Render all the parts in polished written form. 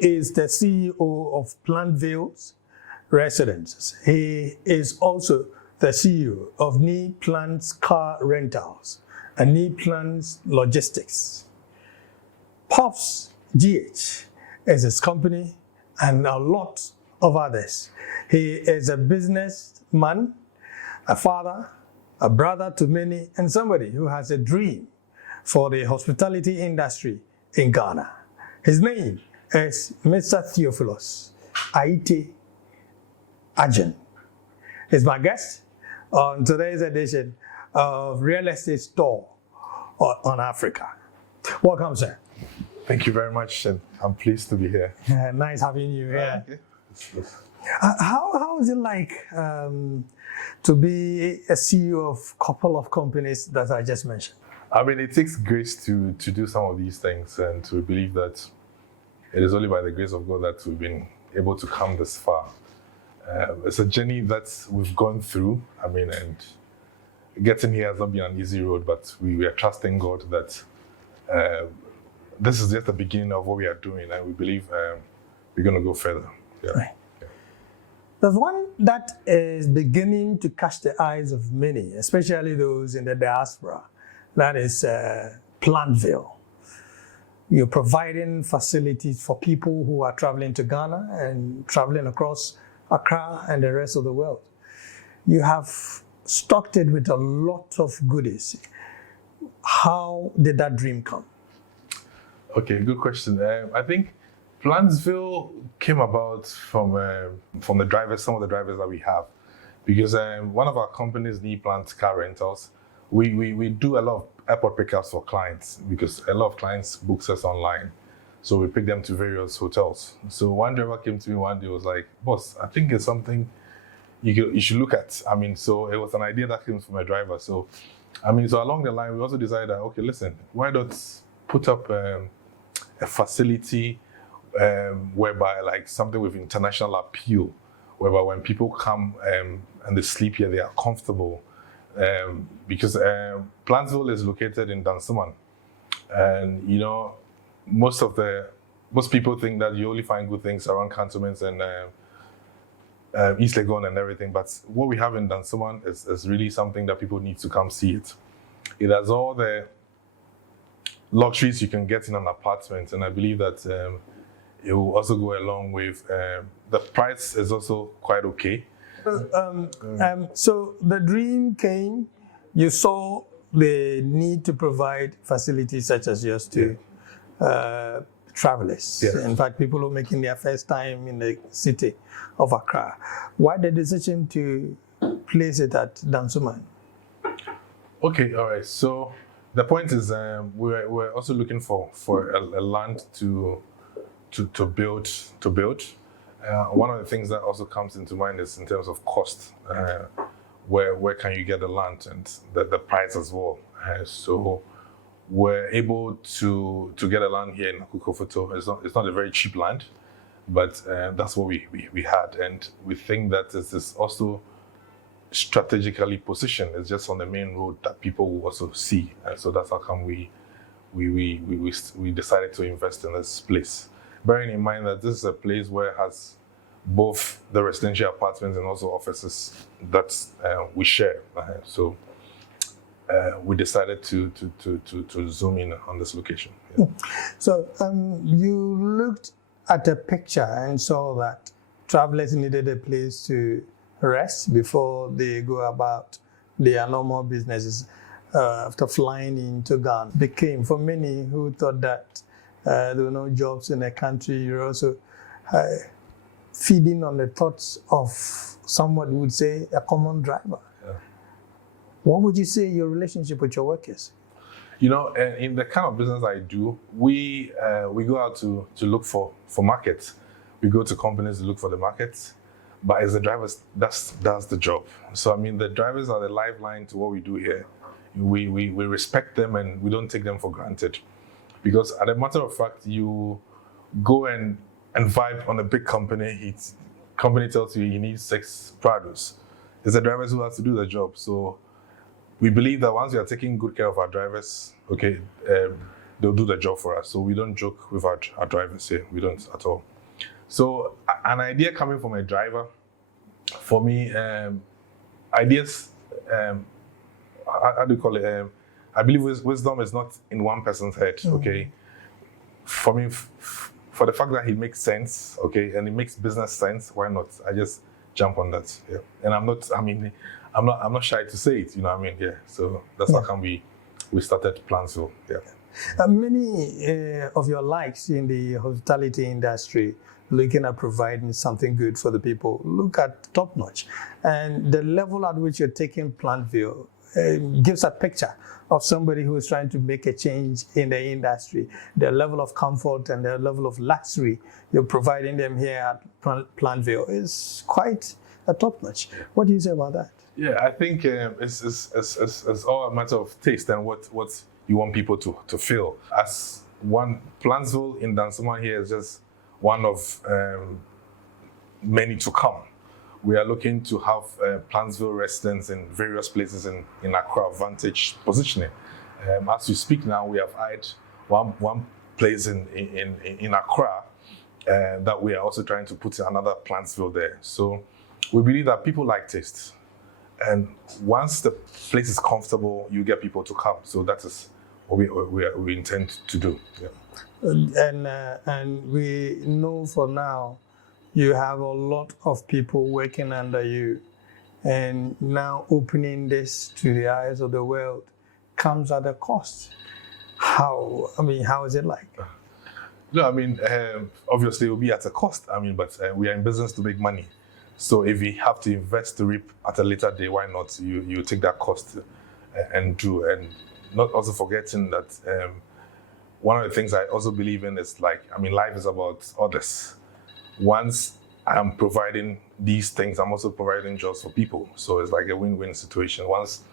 is the CEO of Plantville's Residences. He is also the CEO of Nee Plants Car Rentals and Nee Plants Logistics. Pops GH is his company and a lot of others. He is a businessman, a father, a brother to many, and somebody who has a dream for the hospitality industry in Ghana. His name is Mr. Theophilus Ayitey-Adjin. He's my guest on today's edition of Real Estate Store on Africa. Welcome, sir. Thank you very much, and I'm pleased to be here. Nice having you here. Okay. How is it like to be a CEO of a couple of companies that I just mentioned? I mean, it takes grace to do some of these things, and to believe that it is only by the grace of God that we've been able to come this far. It's a journey that we've gone through. I mean, and getting here has not been an easy road, but we are trusting God that this is just the beginning of what we are doing, and we believe we're going to go further. Yeah. Right. There's one that is beginning to catch the eyes of many, especially those in the diaspora. That is Plantville. You're providing facilities for people who are traveling to Ghana and traveling across Accra and the rest of the world. You have stocked it with a lot of goodies. How did that dream come? Okay, good question. I think Plantsville came about from the drivers, some of the drivers that we have, because one of our companies, Nee Plants Car Rentals, we do a lot of airport pickups for clients because a lot of clients book us online. So we pick them to various hotels. So one driver came to me one day, was like, "Boss, I think it's something you should look at." I mean, so it was an idea that came from a driver. So, I mean, so along the line, we also decided that, okay, listen, why not put up a facility whereby, like, something with international appeal, whereby when people come and they sleep here, they are comfortable. Because Plantsville is located in Dansoman, and you know, most people think that you only find good things around cantonments and East Legon and everything, but what we have in Dansoman is really something that people need to come see it. It has all the luxuries you can get in an apartment, and I believe that it will also go along with the price is also quite okay. So the dream came, you saw the need to provide facilities such as yours to travelers. Yes. In fact, people who are making their first time in the city of Accra. Why the decision to place it at Dansoman? Okay, all right. So the point is we're also looking for a land to build. One of the things that also comes into mind is in terms of cost. Where can you get the land and the price as well? So we're able to get a land here in Akukofoto. It's not a very cheap land, but that's what we had, and we think that this is also strategically positioned. It's just on the main road that people will also see, and so that's how come we decided to invest in this place, bearing in mind that this is a place where it has both the residential apartments and also offices that we share. So we decided to zoom in on this location. Yeah. So you looked at a picture and saw that travelers needed a place to rest before they go about their normal businesses after flying into Ghana. Became, for many who thought that there were no jobs in the country, you're also feeding on the thoughts of someone would say a common driver. Yeah. What would you say your relationship with your work is? You know, in the kind of business I do, we go out to look for markets. We go to companies to look for the markets, but as the drivers, that's the job. So I mean, the drivers are the lifeline to what we do here. We respect them and we don't take them for granted, because as a matter of fact, you go and vibe on a big company. Company tells you he needs 6 Prados. It's the drivers who have to do the job. So we believe that once we are taking good care of our drivers, okay, they'll do the job for us. So we don't joke with our drivers here. We don't at all. So an idea coming from a driver, for me, ideas, how do you call it? I believe wisdom is not in one person's head, okay? For me, for the fact that he makes sense, okay, and it makes business sense, why not? I just jump on that, yeah. And I'm not shy to say it, you know what I mean? Yeah, so that's how come we started Plantsville, yeah. Many of your likes in the hospitality industry, looking at providing something good for the people, look at top notch. And the level at which you're taking Plantville gives a picture of somebody who is trying to make a change in the industry. The level of comfort and the level of luxury you're providing them here at Plantville is quite a top notch. What do you say about that? Yeah, I think it's all a matter of taste and what you want people to feel. As one, Plantsville in Dansoman here is just one of many to come. We are looking to have Plantsville residents in various places in Accra vantage positioning. As we speak now, we have hired one place in Accra that we are also trying to put another Plantsville there. So we believe that people like taste. And once the place is comfortable, you get people to come. So that is what we intend to do. Yeah. And we know for now, you have a lot of people working under you, and now opening this to the eyes of the world comes at a cost. How is it like? No, obviously it will be at a cost. But we are in business to make money. So if we have to invest to reap at a later day, why not? You take that cost and do, and not also forgetting that one of the things I also believe in is life is about others. Once I'm providing these things, I'm also providing jobs for people. So it's like a win-win situation. Once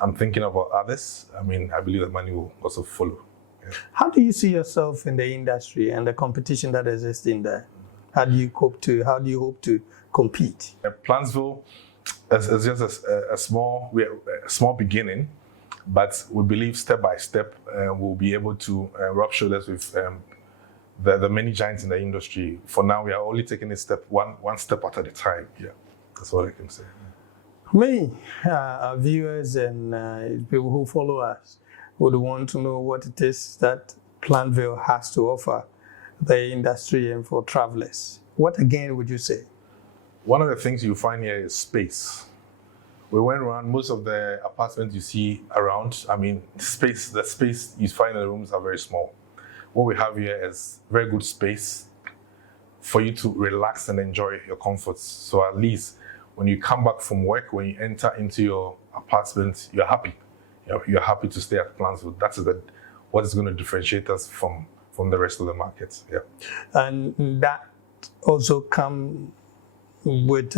I'm thinking about others, I believe that money will also follow. Yeah. How do you see yourself in the industry and the competition that exists in there? How do you hope to compete? Plantsville is just a small beginning, but we believe step by step we'll be able to rub shoulders with the many giants in the industry. For now, we are only taking it one step at a time. Yeah, that's what I can say. Many our viewers and people who follow us would want to know what it is that Plantville has to offer the industry and for travelers. What again would you say? One of the things you find here is space. We went around most of the apartments you see around. The space you find in the rooms are very small. What we have here is very good space for you to relax and enjoy your comforts. So at least when you come back from work, when you enter into your apartment, you're happy. You're happy to stay at Plantsville. That is what is going to differentiate us from the rest of the market. Yeah. And that also comes with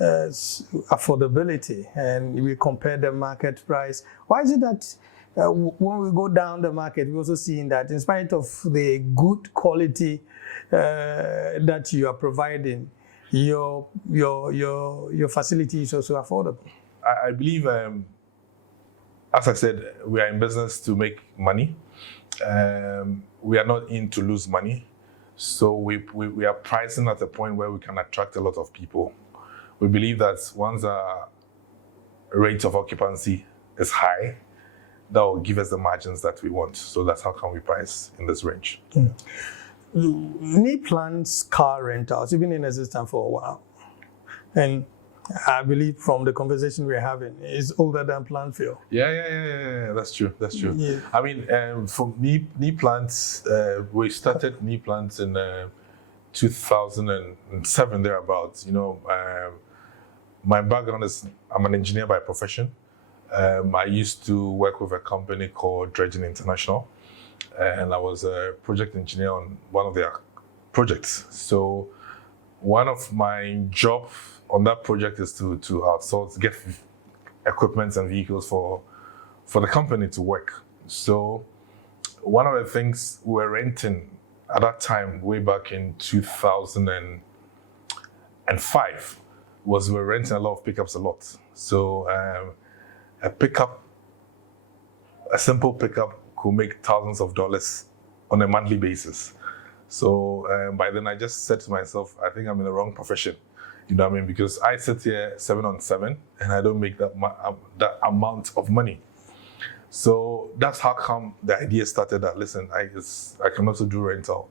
affordability, and we compare the market price. Why is it that when we go down the market, we also see that in spite of the good quality that you are providing, your facility is also affordable? I believe, as I said, we are in business to make money. We are not in to lose money. So we are pricing at a point where we can attract a lot of people. We believe that once our rate of occupancy is high, that will give us the margins that we want. So that's how can we price in this range. Knee Plants car rentals, you've been in existence for a while. And I believe from the conversation we're having, it's older than Plantville. Yeah. That's true. Yeah. For Knee Plants, we started Knee Plants in 2007 thereabouts. My background is I'm an engineer by profession. I used to work with a company called Dredging International, and I was a project engineer on one of their projects. So one of my jobs on that project is to outsource, get equipment and vehicles for the company to work. So one of the things we were renting at that time, way back in 2005, was we were renting a lot of pickups a lot. So a simple pickup could make thousands of dollars on a monthly basis. So by then I just said to myself, I think I'm in the wrong profession. You know what I mean? Because I sit here 7 on 7 and I don't make that amount of money. So that's how come the idea started that, listen, I can also do rental.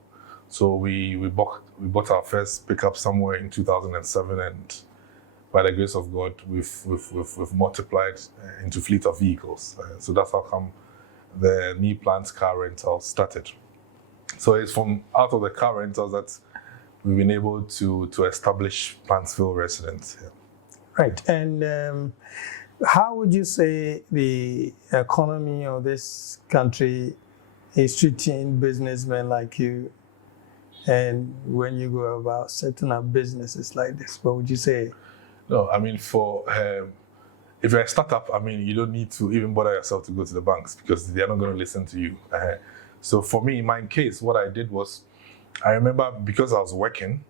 So we bought our first pickup somewhere in 2007, and by the grace of God, we've multiplied into fleet of vehicles. So that's how come the Knee Plants car rental started. So it's from out of the car rentals that we've been able to establish Plantsville residents. Yeah. Right. And how would you say the economy of this country is treating businessmen like you? And when you go about setting up businesses like this, what would you say? No, I mean, if you're a startup, I mean, you don't need to even bother yourself to go to the banks because they're not going to listen to you. So for me, in my case, what I did was, I remember because I was working,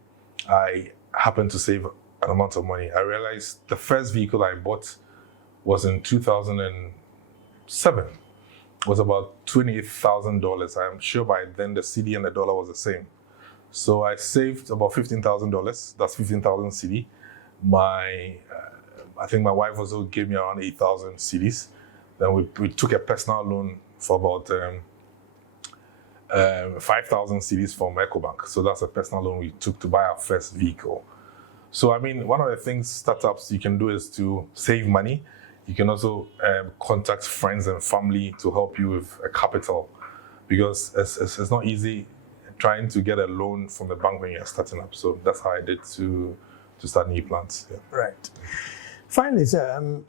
I happened to save an amount of money. I realized the first vehicle I bought was in 2007. It was about $28,000. I'm sure by then the CD and the dollar was the same. So I saved about $15,000. That's 15,000 CD. I think my wife also gave me around 8,000 CDs. Then we took a personal loan for about 5,000 CDs from EcoBank. So that's a personal loan we took to buy our first vehicle. So I mean, one of the things startups you can do is to save money. You can also contact friends and family to help you with a capital, because it's not easy trying to get a loan from the bank when you're starting up. So that's how I did to start Knee Plants. Yeah. Right. Finally, sir,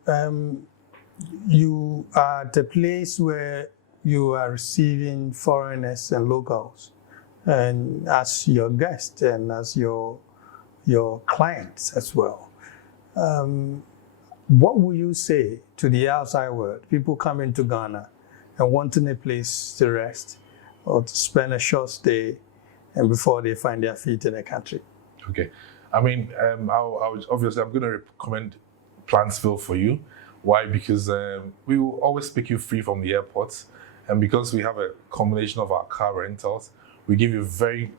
you are at a place where you are receiving foreigners and locals, and as your guests and as your clients as well. What will you say to the outside world, people coming to Ghana and wanting a place to rest or to spend a short stay and before they find their feet in the country? Okay. I mean, obviously, I'm going to recommend Plantsville for you. Why? Because we will always pick you free from the airport. And because we have a combination of our car rentals, we give you very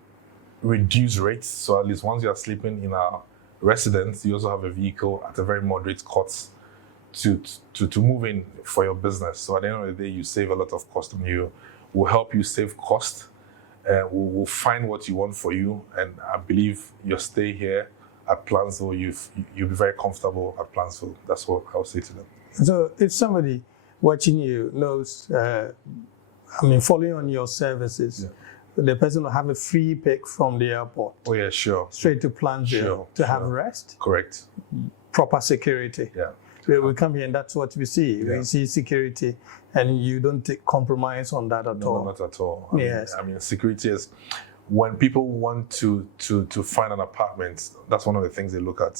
reduced rates. So at least once you are sleeping in our residence, you also have a vehicle at a very moderate cost to move in for your business. So at the end of the day, you save a lot of cost on you. We'll help you save cost. We'll find what you want for you. And I believe your stay here at Plantsville, you'll be very comfortable at Plantsville. That's what I'll say to them. So if somebody watching you knows, following on your services, the person will have a free pick from the airport. Oh yeah, sure. Straight to Plantville to have rest. Correct. Proper security. Yeah. We come here and that's what we see. Yeah. We see security, and you don't compromise on that at all. No, not at all. Yes. I mean, security is, when people want to find an apartment, that's one of the things they look at.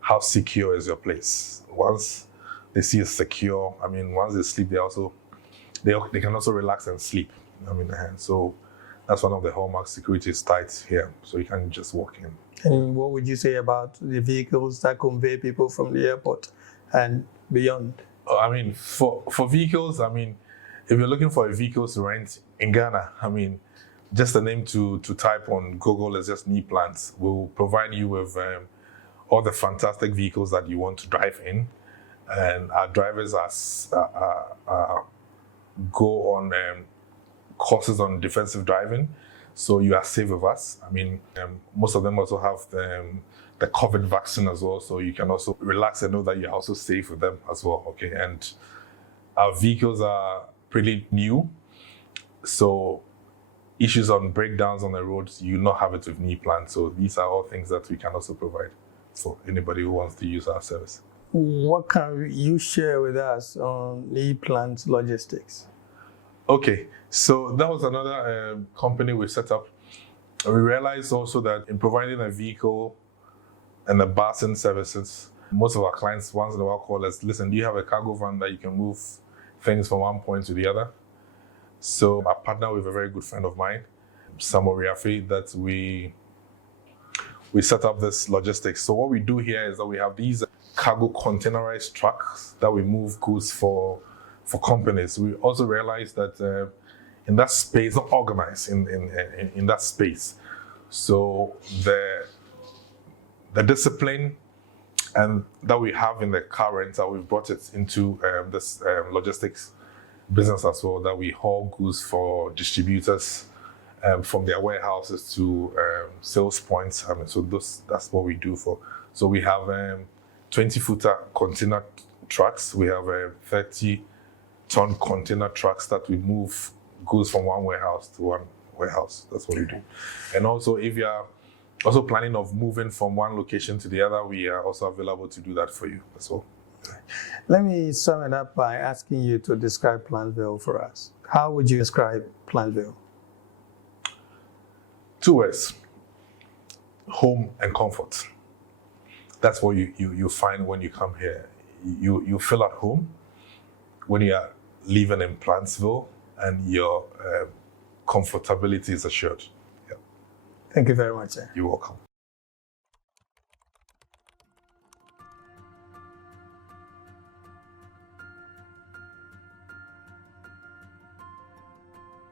How secure is your place? Once they see it's secure, once they sleep, they can also relax and sleep. So that's one of the hallmarks. Security is tight here, so you can't just walk in. And what would you say about the vehicles that convey people from the airport and beyond? For vehicles, if you're looking for a vehicle to rent in Ghana, just the name to type on Google is just Knee Plants. We'll provide you with all the fantastic vehicles that you want to drive in. And our drivers go on courses on defensive driving, so you are safe with us. Most of them also have the COVID vaccine as well, so you can also relax and know that you're also safe with them as well. Okay, and our vehicles are pretty new, so issues on breakdowns on the roads, you not have it with Knee Plants. So these are all things that we can also provide for anybody who wants to use our service. What can you share with us on Knee Plants Logistics? Okay, so that was another company we set up. We realized also that in providing a vehicle and the busing services, most of our clients once in a while call us, listen, do you have a cargo van that you can move things from one point to the other? So I partner with a very good friend of mine, Samuel Riafi, that we set up this logistics. So what we do here is that we have these cargo containerized trucks that we move goods for for companies. We also realized that in that space, not organized in that space. So the discipline and that we have in the car rental, we've brought it into this logistics business as well, that we haul goods for distributors from their warehouses to sales points. So that's what we do for. So we have 20-footer container trucks. We have 30-ton container trucks that we move goods from one warehouse to one warehouse. That's what we do. And also, if you are also planning of moving from one location to the other, we are also available to do that for you as well. Let me sum it up by asking you to describe Plantville for us. How would you describe Plantville? 2 words: home and comfort. That's what you find when you come here. You feel at home when you are living in Plantsville, and your comfortability is assured. Yeah. Thank you very much, sir. You're welcome.